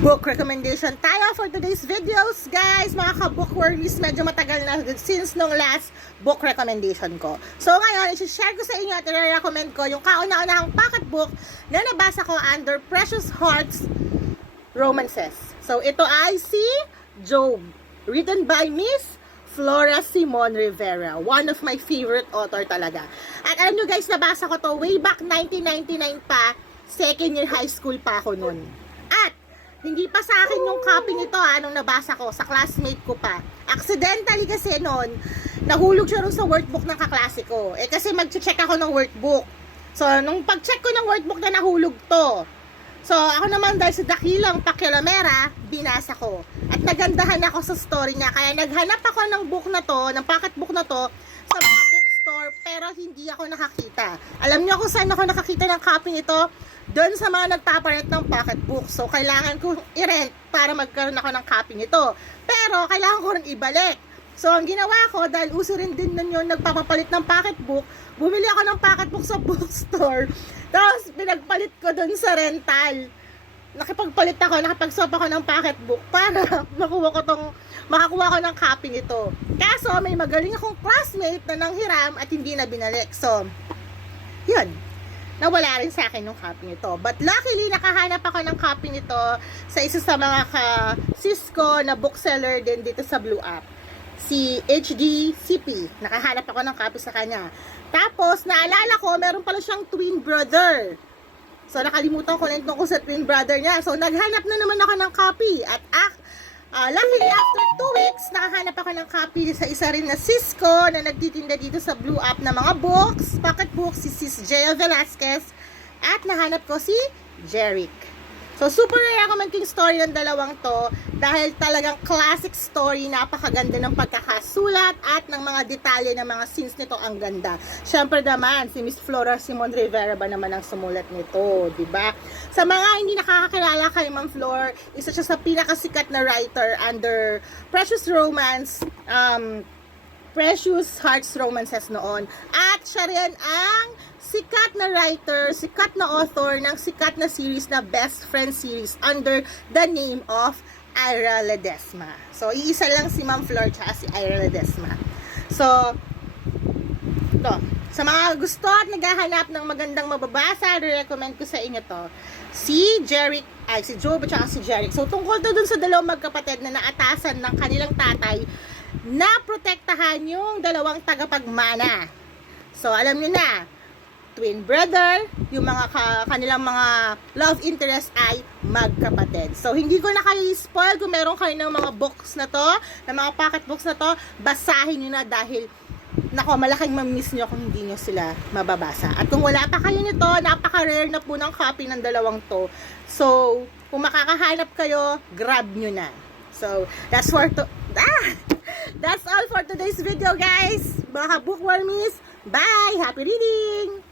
Book recommendation tayo for today's videos, guys. Mga ka-bookwormies, medyo matagal na since nung last book recommendation ko. So ngayon, i-share ko sa inyo at i-recommend ko yung kauna-unahang pocket book na nabasa ko under Precious Hearts Romances. So ito ay si Job, written by Miss Flora Simon Rivera, one of my favorite author talaga. At alam nyo guys, nabasa ko to way back 1999 pa, second year high school pa ako nun. At hindi pa sa akin yung copy nito nung nabasa ko, sa classmate ko pa. Accidentally kasi noon, nahulog siya rin sa workbook ng kaklase ko. Kasi mag-check ako ng workbook. So, nung pag-check ko ng workbook na nahulog to. So, ako naman dahil sa dakilang pakialamera, binasa ko. At nagandahan ako sa story niya. Kaya naghanap ako ng book na to, ng pocket book na to, sa mga bookstore, pero hindi ako nakakita. Alam niyo kung saan ako nakakita ng copy nito? Doon sa mga nagpaparent ng pocket book. So, kailangan ko i-rent para magkaroon ako ng copy nito. Pero, kailangan ko rin ibalik. So, ang ginawa ko, dahil uso rin din nun yun, nagpapapalit ng pocket book, bumili ako ng pocket book sa bookstore. Tapos, pinagpalit ko doon sa rental. Nakipagpalit ako, nakipag-swap ako ng pocket book para makakuha ko ng copy nito. Kaso, may magaling akong classmate na nanghiram at hindi na binalik. So, yun. Nawala rin sa akin yung copy nito. But luckily, nakahanap ako ng copy nito sa isa sa mga ka-sis ko na bookseller din dito sa Blue App. Si HDCP. Nakahanap ako ng copy sa kanya. Tapos, naalala ko, meron pala siyang twin brother. So, nakalimutan ko na tungkol sa twin brother niya. So, naghanap na naman ako ng copy. At luckily, after 2 weeks, nakahanap ako ng copy sa isa rin na sis ko na nagtitinda dito sa Blue App na mga books, pocket books, si Sis Jaya Velasquez. At nahanap ko si Jeric. So, super recommend ko yung story ng dalawang to dahil talagang classic story, napakaganda ng pagkakasulat at ng mga detalye ng mga scenes nito, ang ganda. Siyempre naman, si Miss Flora Simon Rivera ba naman ang sumulat nito, di ba? Sa mga hindi nakakakilala kay Ma'am Flor, isa siya sa pinakasikat na writer under Precious Hearts Romances noon. At siya rin ang sikat na writer, sikat na author ng sikat na series na Best Friend series under the name of Ira Ledesma. So, iisa lang si Ma'am Flor tsaka si Ira Ledesma. So, to. Sa mga gusto at naghahanap ng magandang mababasa, recommend ko sa inyo to. Si Job at si Jeric. So, tungkol to dun sa dalawang magkapatid na naatasan ng kanilang tatay na protektahan yung dalawang tagapagmana. So, alam nyo na, twin brother, yung mga kanilang mga love interest ay magkapatid. So, hindi ko na kayo spoil kung meron kayo ng mga books na to, ng mga pocket books na to, basahin nyo na dahil nako, malaking mamiss nyo kung hindi nyo sila mababasa. At kung wala pa kayo nito, napaka-rare na po ng copy ng dalawang to. So, kung makakahanap kayo, grab nyo na. So, that's all for today's video, guys. Mga bookwormies, bye! Happy reading!